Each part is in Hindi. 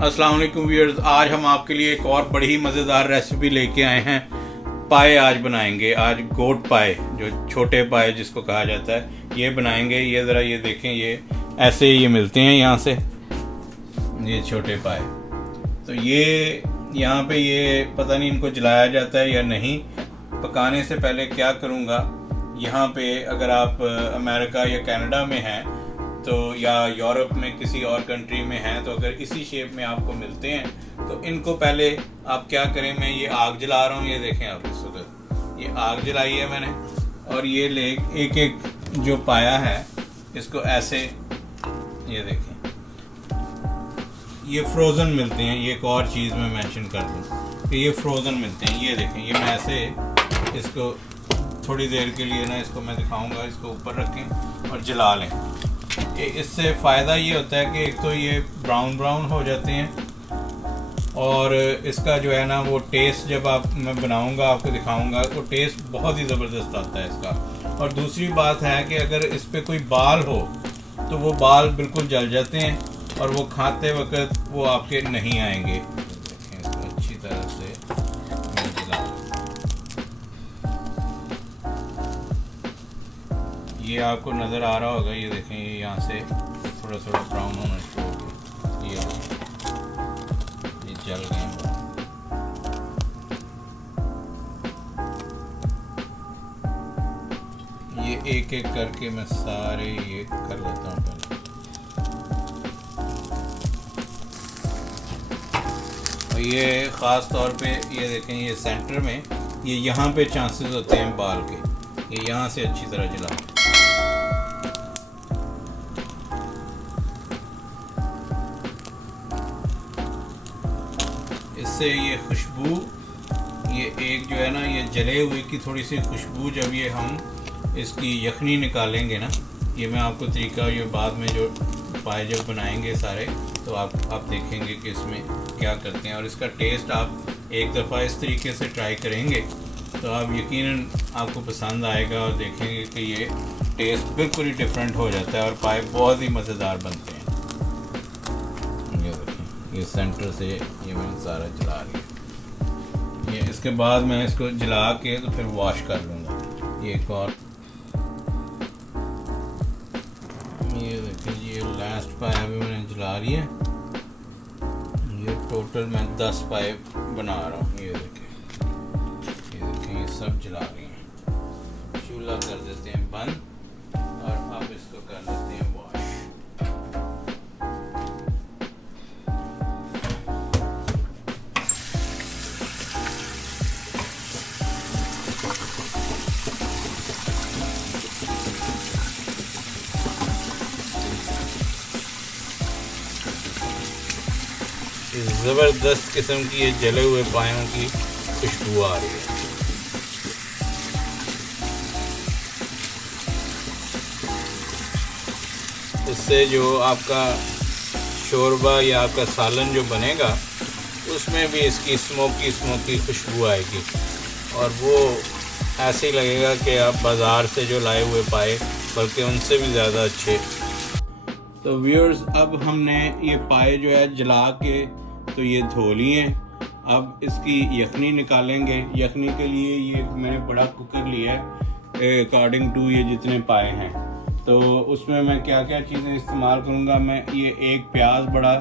अस्सलाम वालेकुम व्यूअर्स, आज हम आपके लिए एक और बड़ी ही मज़ेदार रेसिपी लेके आए हैं। पाए आज बनाएंगे। आज गोट पाए, जो छोटे पाए जिसको कहा जाता है, ये बनाएंगे। ये ज़रा ये देखें, ये ऐसे ये मिलते हैं यहाँ से, ये छोटे पाए। तो ये यहाँ पे ये पता नहीं इनको जलाया जाता है या नहीं। पकाने से पहले क्या करूँगा, यहाँ पे अगर आप अमेरिका या कनाडा में हैं तो या यूरोप में किसी और कंट्री में हैं, तो अगर इसी शेप में आपको मिलते हैं तो इनको पहले आप क्या करें, मैं ये आग जला रहा हूँ, ये देखें आप इस वक्त ये आग जलाई है मैंने, और ये ले एक एक जो पाया है इसको ऐसे, ये देखें ये फ्रोज़न मिलते हैं। ये एक और चीज़ मैं मेंशन कर दूँ कि ये फ्रोज़न मिलते हैं। ये देखें, ये मैं ऐसे इसको थोड़ी देर के लिए ना, इसको मैं दिखाऊंगा, इसको ऊपर रखें और जला लें। इससे फ़ायदा ये होता है कि एक तो ये ब्राउन ब्राउन हो जाते हैं, और इसका जो है ना वो टेस्ट जब मैं बनाऊंगा आपको दिखाऊंगा, वो टेस्ट बहुत ही ज़बरदस्त आता है इसका। और दूसरी बात है कि अगर इस पर कोई बाल हो तो वो बाल बिल्कुल जल जाते हैं और वो खाते वक्त वो आपके नहीं आएंगे। देखें इसको अच्छी तरह से ये आपको नज़र आ रहा होगा। ये देखें, ये यहाँ से थोड़ा थोड़ा ब्राउन होना शुरू हो गया। ये जल गए। ये एक एक करके मैं सारे ये कर लेता हूँ पहले। और ये ख़ास तौर पे ये देखें, ये सेंटर में ये यहाँ पे चांसेस होते हैं बाल के, ये यहाँ से अच्छी तरह जला। इससे ये खुशबू, ये एक जो है ना, ये जले हुए की थोड़ी सी खुशबू, जब ये हम इसकी यखनी निकालेंगे ना, ये मैं आपको तरीका ये बाद में जो पाए जब बनाएंगे सारे, तो आप देखेंगे कि इसमें क्या करते हैं। और इसका टेस्ट आप एक दफ़ा इस तरीके से ट्राई करेंगे तो आप यकीनन आपको पसंद आएगा, और देखेंगे कि ये टेस्ट बिल्कुल ही डिफरेंट हो जाता है और पाए बहुत ही मज़ेदार बनते हैं। ये सेंटर से ये मैंने सारा जला लिया। ये इसके बाद मैं इसको जला के तो फिर वॉश कर लूँगा। ये एक और, ये देखिए, ये लास्ट पाया भी मैंने जला लिया। ये टोटल मैं 10 पाए बना रहा हूँ। ये देखें, ये सब जला रही हैं। चूल्हा कर देते हैं बंद और अब इसको कर लेते हैं वॉश। ज़बरदस्त किस्म की ये जले हुए पायों की खुशबू आ रही है। इससे जो आपका शोरबा या आपका सालन जो बनेगा उसमें भी इसकी स्मोकी खुशबू आएगी, और वो ऐसे ही लगेगा कि आप बाज़ार से जो लाए हुए पाए बल्कि उनसे भी ज़्यादा अच्छे। तो व्यूअर्स, अब हमने ये पाए जो है जला के तो ये धो लिए। अब इसकी यखनी निकालेंगे। यखनी के लिए ये मैंने बड़ा कुकर लिया है अकॉर्डिंग टू ये जितने पाए हैं। तो उसमें मैं क्या क्या चीज़ें इस्तेमाल करूँगा, मैं ये एक प्याज बड़ा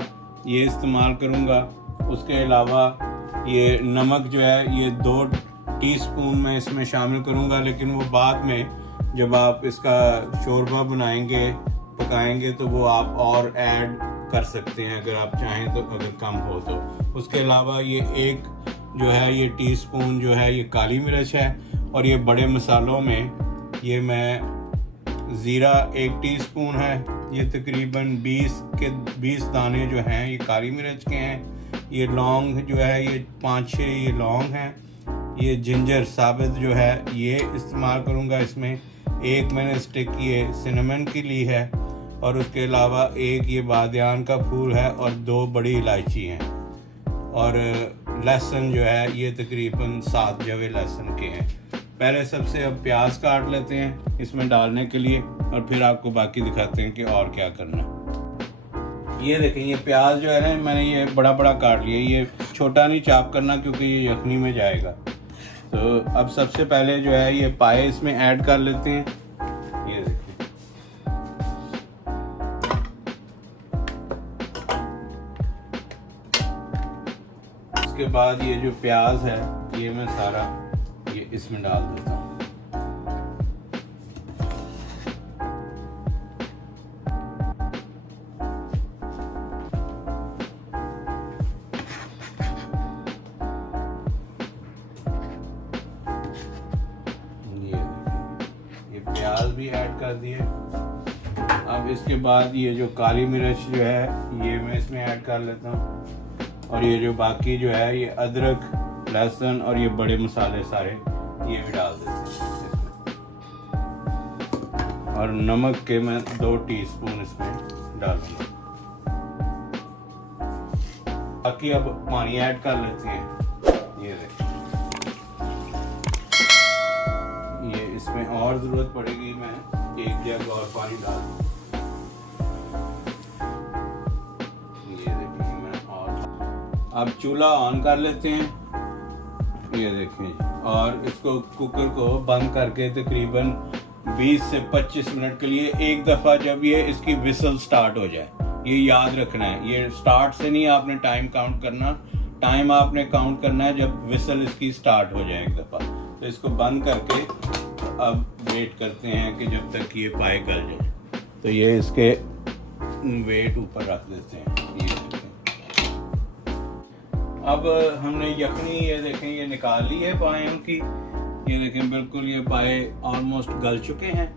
ये इस्तेमाल करूँगा। उसके अलावा ये नमक जो है ये 2 टीस्पून मैं इसमें शामिल करूँगा, लेकिन वो बाद में जब आप इसका शोरबा बनाएंगे पकाएंगे तो वो आप और ऐड कर सकते हैं अगर आप चाहें तो, अगर कम हो तो। उसके अलावा ये एक जो है ये टीस्पून जो है ये काली मिर्च है, और ये बड़े मसालों में ये मैं ज़ीरा 1 टीस्पून है। ये तकरीबन 20 दाने जो हैं ये काली मिर्च के हैं। ये लौंग जो है ये 5-6 ये लौंग हैं। ये जिंजर साबित जो है ये इस्तेमाल करूँगा इसमें। एक मैंने स्टिक ये सिनेमन की ली है, और उसके अलावा एक ये बादियान का फूल है, और 2 बड़ी इलायची हैं। और लहसुन जो है ये तकरीबन 7 जवे लहसुन के हैं। पहले सबसे अब प्याज काट लेते हैं इसमें डालने के लिए, और फिर आपको बाकी दिखाते हैं कि और क्या करना। ये देखें, ये प्याज जो है ना मैंने ये बड़ा बड़ा काट लिया, ये छोटा नहीं चॉप करना क्योंकि ये यखनी में जाएगा। तो अब सबसे पहले जो है ये पाए इसमें ऐड कर लेते हैं। ये देखें, उसके बाद ये जो प्याज है ये मैं सारा ये इसमें डाल देता हूँ। प्याज भी ऐड कर दिए। अब इसके बाद ये जो काली मिर्च जो है ये मैं इसमें ऐड कर लेता हूँ, और ये जो बाकी जो है ये अदरक, लहसुन और ये बड़े मसाले सारे ये भी डाल देते हैं इसमें। और नमक के मैं 2 टीस्पून इसमें डालूंगा। बाकी अब पानी ऐड कर लेते हैं। ये देखिए, ये इसमें और ज़रूरत पड़ेगी, मैं 1 जग और पानी डाल दूँ। ये देखिए मैं और अब चूल्हा ऑन कर लेते हैं। ये देखें, और इसको कुकर को बंद करके तकरीबन 20 से 25 मिनट के लिए एक दफ़ा जब ये इसकी विसल स्टार्ट हो जाए, ये याद रखना है। ये स्टार्ट से नहीं आपने टाइम काउंट करना, टाइम आपने काउंट करना है जब विसल इसकी स्टार्ट हो जाए एक दफ़ा। तो इसको बंद करके अब वेट करते हैं कि जब तक ये पाए गल जाए। तो ये इसके वेट ऊपर रख देते हैं। ये देखें, अब हमने यखनी ये देखें ये निकाल ली है पायों की। ये देखें बिल्कुल ये पाए ऑलमोस्ट गल चुके हैं।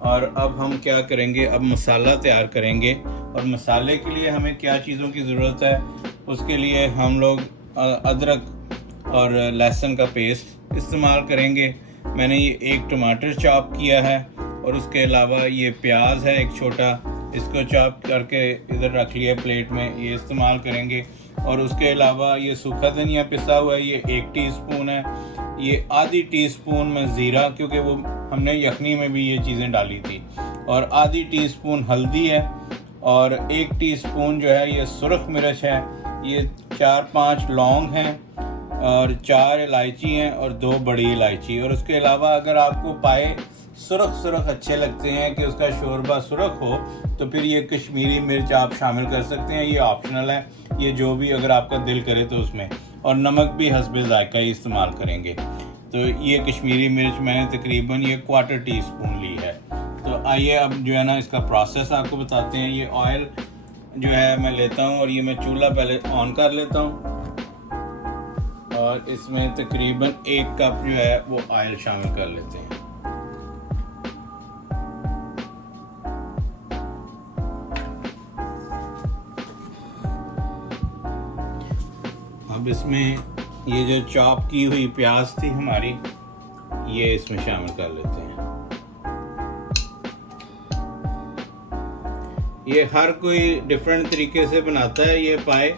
और अब हम क्या करेंगे, अब मसाला तैयार करेंगे। और मसाले के लिए हमें क्या चीज़ों की ज़रूरत है, उसके लिए हम लोग अदरक और लहसुन का पेस्ट इस्तेमाल करेंगे। मैंने ये 1 टमाटर चॉप किया है, और उसके अलावा ये प्याज है एक छोटा, इसको चॉप करके इधर रख लिया प्लेट में, ये इस्तेमाल करेंगे। और उसके अलावा ये सूखा धनिया पिसा हुआ है, ये 1 टीस्पून है। ये आधी टीस्पून में ज़ीरा, क्योंकि वो हमने यखनी में भी ये चीज़ें डाली थी। और आधी टीस्पून हल्दी है, और 1 टीस्पून जो है ये सुरख मिर्च है। ये 4-5 लौंग हैं, और 4 इलायची हैं, और 2 बड़ी इलायची। और उसके अलावा अगर आपको पाए सुरख अच्छे लगते हैं कि उसका शोरबा सुरख हो, तो फिर ये कश्मीरी मिर्च आप शामिल कर सकते हैं। ये ऑप्शनल है, ये जो भी अगर आपका दिल करे तो उसमें। और नमक भी हस्बे ज़ायका ही इस्तेमाल करेंगे। तो ये कश्मीरी मिर्च मैंने तकरीबन ये 1/4 टीस्पून ली है। तो आइए अब जो है ना इसका प्रोसेस आपको बताते हैं। ये ऑयल जो है मैं लेता हूँ, और ये मैं चूल्हा पहले ऑन कर लेता हूँ, और इसमें तकरीबन 1 कप जो है वो ऑयल शामिल कर लेते हैं। अब इसमें ये जो चॉप की हुई प्याज थी हमारी, ये इसमें शामिल कर लेते हैं। ये हर कोई डिफरेंट तरीके से बनाता है ये पाए।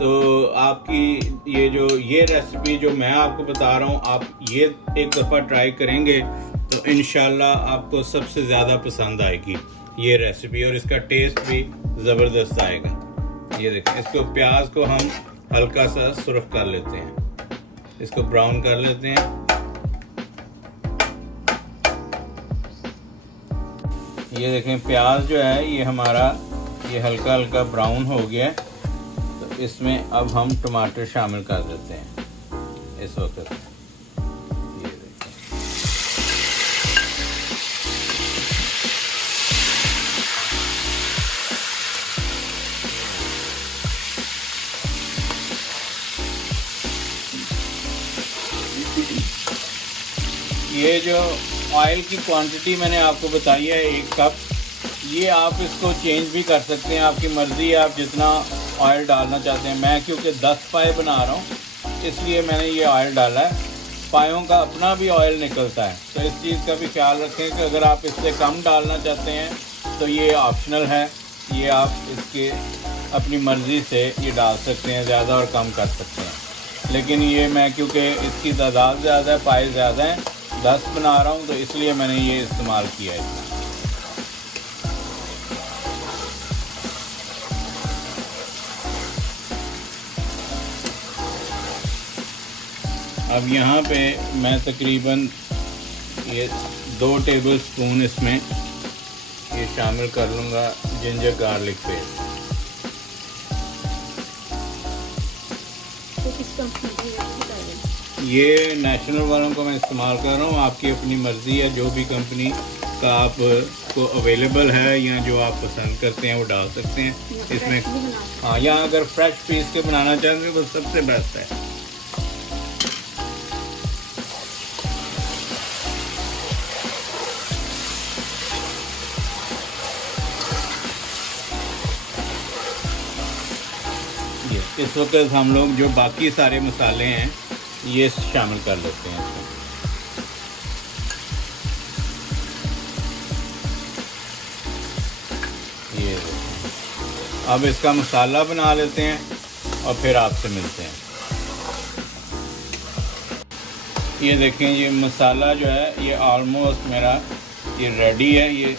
तो आपकी ये रेसिपी जो मैं आपको बता रहा हूँ, आप ये एक दफ़ा ट्राई करेंगे तो इंशाल्लाह आपको सबसे ज़्यादा पसंद आएगी ये रेसिपी, और इसका टेस्ट भी ज़बरदस्त आएगा। ये देखें, इसको प्याज को हम हल्का सा सुर्ख कर लेते हैं, इसको ब्राउन कर लेते हैं। ये देखें, प्याज जो है ये हमारा ये हल्का हल्का ब्राउन हो गया है। तो इसमें अब हम टमाटर शामिल कर देते हैं इस वक्त। ये देखें, ये जो ऑयल की क्वांटिटी मैंने आपको बताई है 1 कप, ये आप इसको चेंज भी कर सकते हैं, आपकी मर्ज़ी है आप जितना ऑयल डालना चाहते हैं। मैं क्योंकि 10 पाए बना रहा हूँ इसलिए मैंने ये ऑयल डाला है। पायों का अपना भी ऑयल निकलता है, तो इस चीज़ का भी ख्याल रखें कि अगर आप इससे कम डालना चाहते हैं तो ये ऑप्शनल है, ये आप इसके अपनी मर्ज़ी से ये डाल सकते हैं, ज़्यादा और कम कर सकते हैं। लेकिन ये मैं क्योंकि इसकी तादाद ज़्यादा है, पाए ज़्यादा हैं, 10 बना रहा हूँ, तो इसलिए मैंने ये इस्तेमाल किया है। अब यहाँ पे मैं तकरीबन ये 2 टेबल स्पून इसमें ये शामिल कर लूँगा जिंजर गार्लिक पेस्ट। ये नेशनल वालों को मैं इस्तेमाल कर रहा हूँ, आपकी अपनी मर्ज़ी है, जो भी कंपनी का आपको अवेलेबल है या जो आप पसंद करते हैं वो डाल सकते हैं इसमें। हाँ, यहाँ अगर फ्रेश पीस के बनाना चाहते हैं तो सबसे बेस्ट है। इस वक्त हम लोग जो बाकी सारे मसाले हैं ये शामिल कर लेते हैं इसमें। ये अब इसका मसाला बना लेते हैं और फिर आपसे मिलते हैं। ये देखें, ये मसाला जो है ये ऑलमोस्ट मेरा ये रेडी है। ये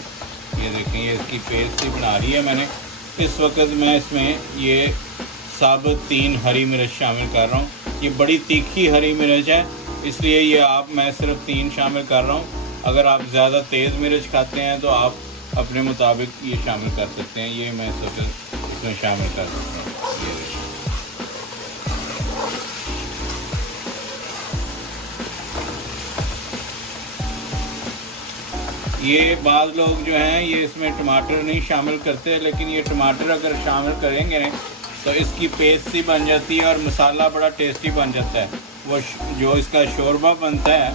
देखें, ये इसकी पेस्ट ही बना रही है मैंने। इस वक्त मैं इसमें ये साबुत 3 हरी मिर्च शामिल कर रहा हूँ। ये बड़ी तीखी हरी मिर्च है, इसलिए ये मैं सिर्फ 3 शामिल कर रहा हूँ। अगर आप ज़्यादा तेज़ मिर्च खाते हैं तो आप अपने मुताबिक ये शामिल कर सकते हैं। ये मैं इसमें शामिल कर सकता हूँ। ये बाज़ लोग जो हैं ये इसमें टमाटर नहीं शामिल करते, लेकिन ये टमाटर अगर शामिल करेंगे ना तो इसकी पेस्ट सी बन जाती है और मसाला बड़ा टेस्टी बन जाता है। वो जो इसका शोरबा बनता है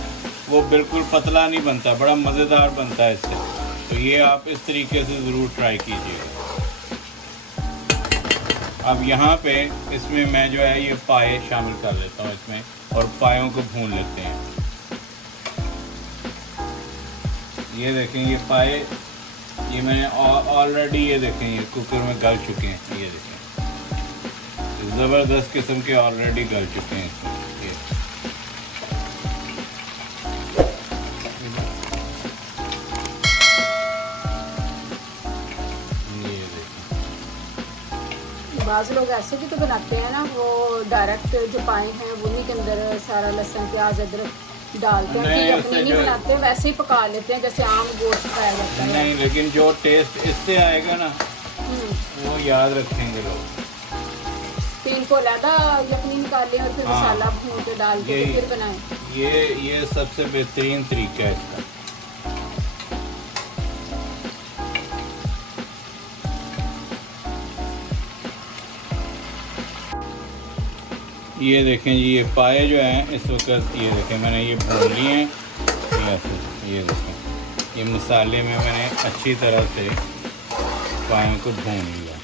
वो बिल्कुल पतला नहीं बनता, बड़ा मज़ेदार बनता है इससे। तो ये आप इस तरीके से ज़रूर ट्राई कीजिएगा। अब यहाँ पे इसमें मैं जो है ये पाए शामिल कर लेता हूँ इसमें, और पायों को भून लेते हैं। ये देखें, ये पाए ये मैंने ऑलरेडी ये देखें ये कुकर में गल चुके हैं। ये देखें, ज़बरदस्त किस्म के ऑलरेडी गल चुके हैं इसमें। ये बाज़ लोग ऐसे भी तो बनाते हैं ना, वो डायरेक्ट जो पाए हैं उन्हीं के अंदर सारा लहसुन प्याज अदरक डालते हैं। कि अपने नहीं बनाते, वैसे ही पका लेते हैं जैसे आम गोश्त खाया जाता है। नहीं, लेकिन जो टेस्ट इससे आएगा ना वो याद रखेंगे लोग। तो इनको अलग यखनी निकालें और फिर मसाला भून के डाल के फिर बनाएं। ये सबसे बेहतरीन तरीका है इसका। ये देखें जी, ये पाए जो हैं इस वक्त ये देखें मैंने ये भून लिए हैं। ये देखें, ये मसाले में मैंने अच्छी तरह से पायों को भून लिया।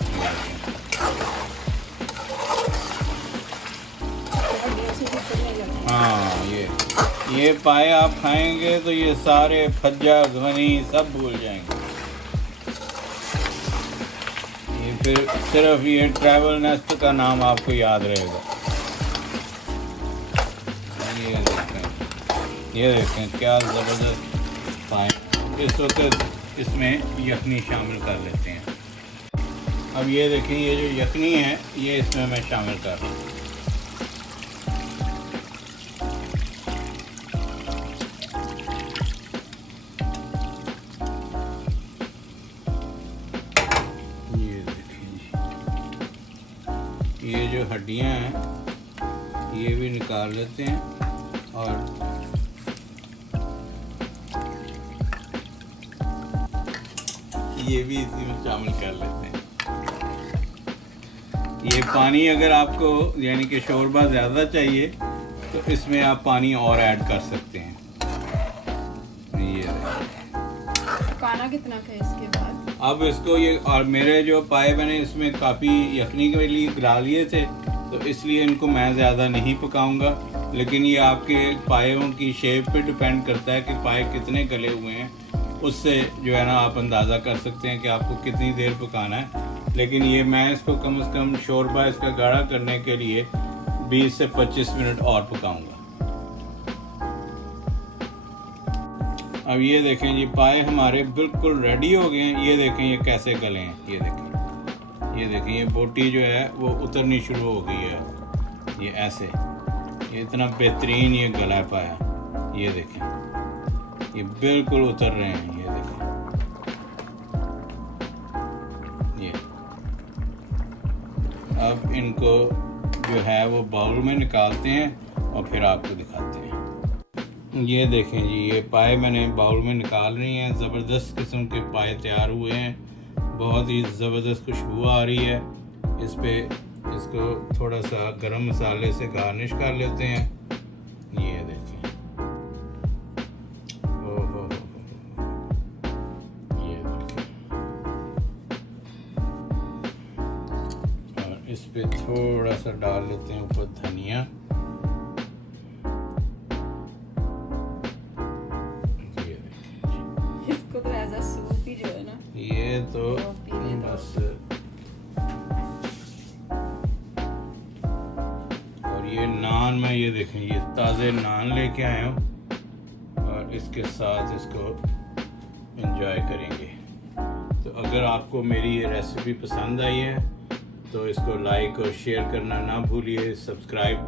हाँ, ये पाए आप खाएंगे तो ये सारे फज्जा घनी सब भूल जाएंगे। ये फिर सिर्फ ये ट्रैवल नेस्ट का नाम आपको याद रहेगा। ये देखें क्या ज़बरदस्त पाए। इस वक्त इसमें यखनी शामिल कर लेते हैं। अब ये देखें, ये जो यखनी है ये इसमें मैं शामिल कर रहा हूँ। ये देखें, ये जो हड्डियाँ हैं ये भी निकाल लेते हैं और ये भी इसी में शामिल कर लेते हैं। ये पानी अगर आपको यानी कि शोरबा ज़्यादा चाहिए तो इसमें आप पानी और ऐड कर सकते हैं। ये पकाना कितना है इसके बाद? अब इसको ये, और मेरे जो पाए मैंने इसमें काफ़ी यखनी के लिए गिरा लिए थे तो इसलिए इनको मैं ज़्यादा नहीं पकाऊंगा, लेकिन ये आपके पायों की शेप पे डिपेंड करता है कि पाए कितने गले हुए हैं। उससे जो है ना आप अंदाज़ा कर सकते हैं कि आपको कितनी देर पकाना है। लेकिन ये मैं इसको कम से कम शोरबा इसका गाढ़ा करने के लिए 20 से 25 मिनट और पकाऊंगा। अब ये देखें जी, पाए हमारे बिल्कुल रेडी हो गए हैं। ये देखें ये कैसे गले हैं। ये देखें, ये बोटी जो है वो उतरनी शुरू हो गई है। ये ऐसे, ये इतना बेहतरीन ये गला पाया, ये देखें, ये बिल्कुल उतर रहे हैं, ये देखें, ये। अब इनको जो है वो बाउल में निकालते हैं और फिर आपको दिखाते हैं। ये देखें जी, ये पाए मैंने बाउल में निकाल रही हैं। ज़बरदस्त किस्म के पाए तैयार हुए हैं, बहुत ही ज़बरदस्त खुशबू आ रही है। इस पे इसको थोड़ा सा गरम मसाले से गार्निश कर लेते हैं। ये देखें, ओहो, ये देखें, और इस पे थोड़ा सा डाल लेते हैं ऊपर धनिया। ये देखें, इसको तो ऐसा सूप ही जो है ना, ये तो बस। ये नान में, ये देखें, ये ताज़े नान लेके आया हूँ और इसके साथ इसको एंजॉय करेंगे। तो अगर आपको मेरी ये रेसिपी पसंद आई है तो इसको लाइक और शेयर करना ना भूलिए, सब्सक्राइब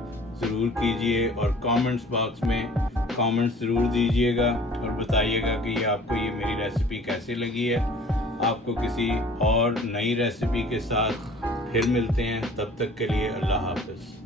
ज़रूर कीजिए और कमेंट्स बॉक्स में कमेंट्स ज़रूर दीजिएगा और बताइएगा कि आपको ये मेरी रेसिपी कैसी लगी है। आपको किसी और नई रेसिपी के साथ फिर मिलते हैं, तब तक के लिए अल्लाह हाफ़िज़।